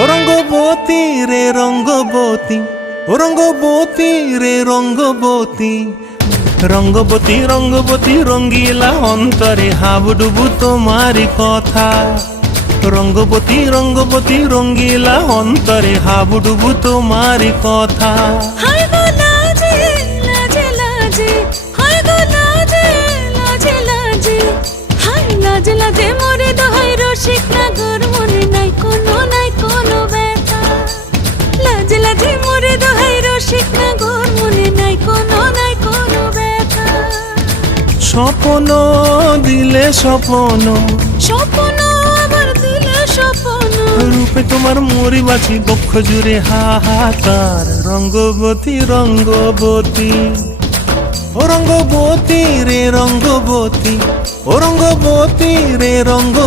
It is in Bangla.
ও রঙ্গবতী রে রঙ্গবতী, ও রঙ্গবতী রে রঙ্গবতী, রঙ্গবতী রঙ্গবতী রঙ্গিলা অন্তরে হাবুডুবু তোমারি কথা। রঙ্গবতী রঙ্গবতী রঙ্গিলা অন্তরে হাবুডুবু তোমারি কথা। হায় গো লাজে লাজে লাজে, হায় গো লাজে লাজে লাজে, হায় লাজে লাজে মোরে দোহাই রসিক নাগর, মনে নাই কোনো ব্যথা। লাজে লাজে মোরে দোহাই রসিক নাগর, মনে নাই কোনো ব্যথা। স্বপ্ন দিলে স্বপ্ন, স্বপ্ন আবার দিলে স্বপ্ন, রূপে তোমার মরি বাঁচি বক্ষ জুড়ে হাহাকার। রঙ্গবতী রঙ্গবতী, ও রঙ্গবতী রে রঙ্গবতী, ও রঙ্গবতী রে রঙ্গবতী।